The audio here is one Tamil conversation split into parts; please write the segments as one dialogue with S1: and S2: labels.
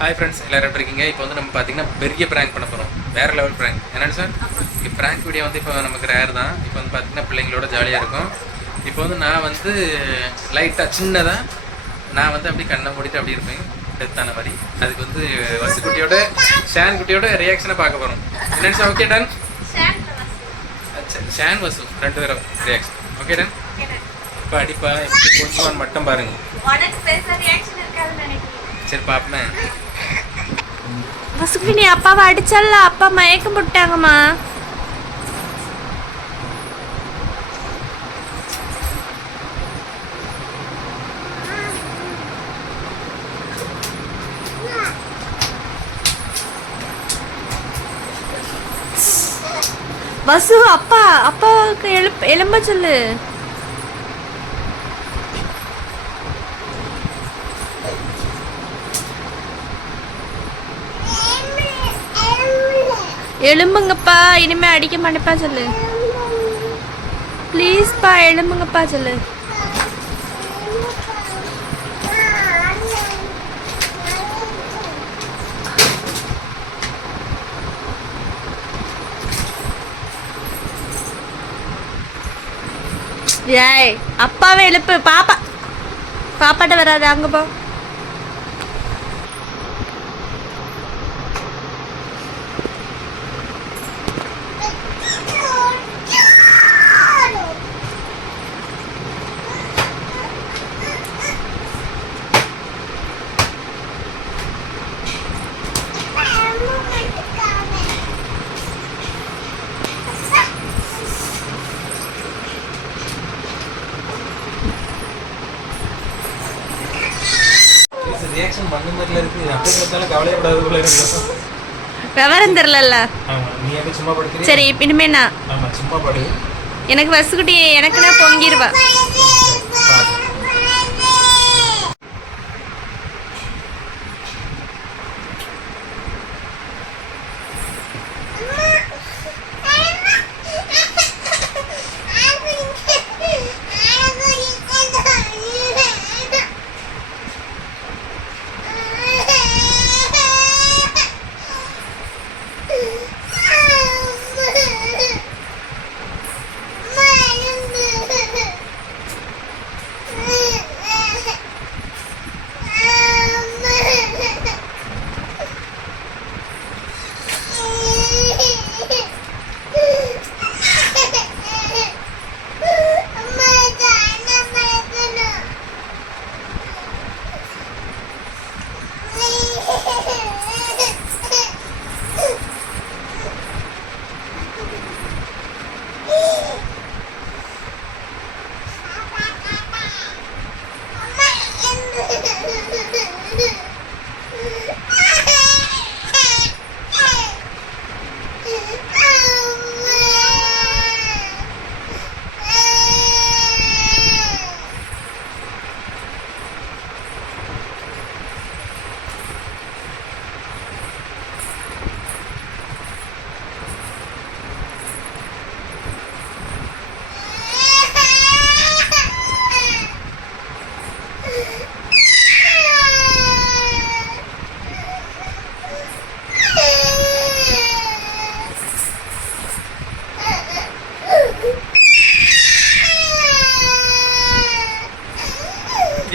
S1: ஹாய் ஃப்ரெண்ட்ஸ் எல்லாரும் எப்படி இருக்கீங்க? இப்போ வந்து நம்ம பார்த்தீங்கன்னா பெரிய ப்ராங்க் பண்ண போகிறோம் வேற லெவல் ப்ராங்க் என்னன்னு சார் இப்போ ப்ராங்க் வீடியோ வந்து இப்போ நமக்கு ரேர் தான். இப்போ வந்து பார்த்தீங்கன்னா பிள்ளைங்களோட ஜாலியாக இருக்கும். இப்போ வந்து நான் வந்து லைட்டாக சின்னதாக நான் வந்து அப்படியே கண்ணை மூடிட்டு அப்படி இருப்பேன். டெத்தான மாதிரி. அதுக்கு வந்து வசுக்குட்டியோட ஷான் குட்டியோட ரியாக்ஷனை பார்க்க போகிறோம் என்னன்னு sir okay done Shaan Vasu. ரெண்டு பேரும் ரியாக்ஷன் ஓகே டன் இப்போ அடிப்பா எப்படி கொஞ்சம் மட்டும் பாருங்க. சரி பார்ப்பேன்
S2: வசுக்கு நீ அப்பாவை அடிச்சல்ல அப்பா மயக்கம் போட்டாங்கம்மா வசு அப்பா அப்பாவுக்கு எழுப்ப எழும்ப சொல்லு. எலும்புங்கப்பா இனிமே அடிக்க மாட்டேப்பா சொல்லு. ப்ளீஸ்ப்பா எலும்புங்கப்பா சொல்லு. ஏய் அப்பாவை எழுப்பு. பாப்பா பாப்பாட்ட வராது அங்கே போ.
S1: ரியாக்ஷன் பண்ண மாதிரில இருக்கு. அப்படியே பார்த்தாலும் கவலையப்படாத போல இருக்கு.
S2: விவரம்
S1: ஆமா நீ அப்படியே சும்மா படுக்கிறீ
S2: சரி இனிமே நான்.
S1: ஆமா சும்மா படு.
S2: எனக்கு வசுக்குட்டி எனக்கு நான் பொங்கிடுவா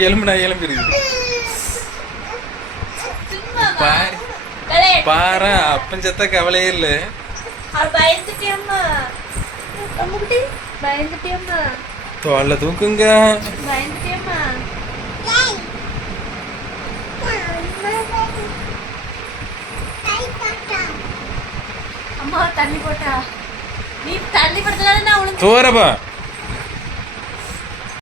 S1: எலும்புனா எலும்பு இருக்குது. பாரு. பாரு அப்பன் செத்த கவலையே இல்ல. தோல்ல தூக்குங்க.
S2: அம்மா. தண்ணி போட்டா. நீ தண்ணி போட்டதால நான்
S1: தோரப்பா.